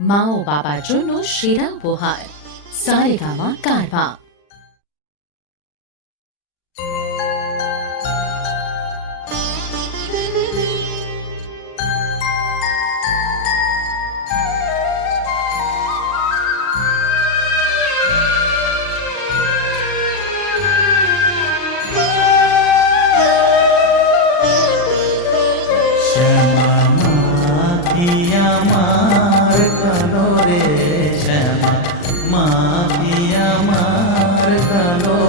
মা ও বাবার জন্য সেরা উপহার। সারেগামা কারভা। শ্যামা মাখি আমার কালো রে, শ্যামা মাখি আমার কালো।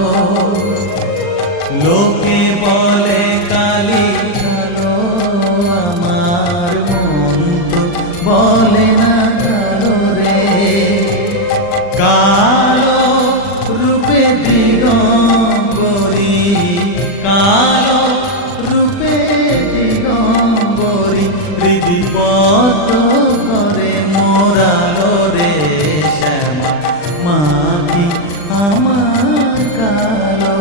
লোকে বলে কালি কালো, আমার মন তো বলে না কালো রে। কালো রূপে দিগম্বরী, কালো রূপে দিগম্বরী, হৃদিপত করে মোরালো রে। শ্যামা মাখি আমার কালো।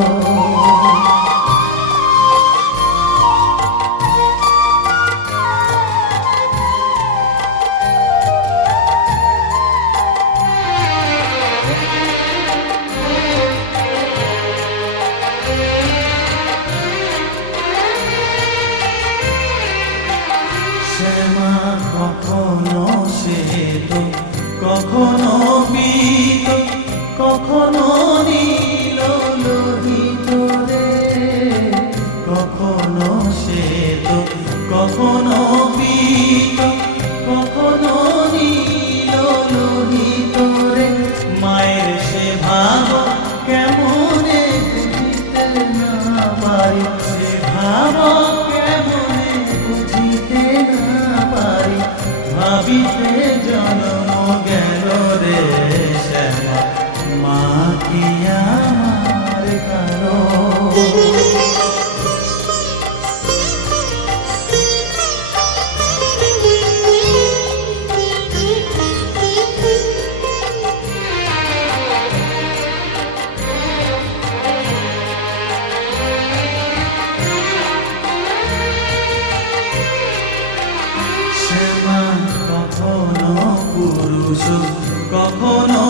শ্যামা কখনো শ্বেত, কখনো পীত, কখনো নীল লোহিত রে। কখনো শ্বেত, কখনো পীত, কখনো নীল লোহিত রে। মায়ের সে ভাব কেমনে বুঝিতে না পারি, সে ভাব কেমনে বুঝিতে না পারি, ভাবিতে জন্ম গেল রে। শ্যামা মাখি আমার কালো। শ্যামা কখনো পুরুষ, কখনো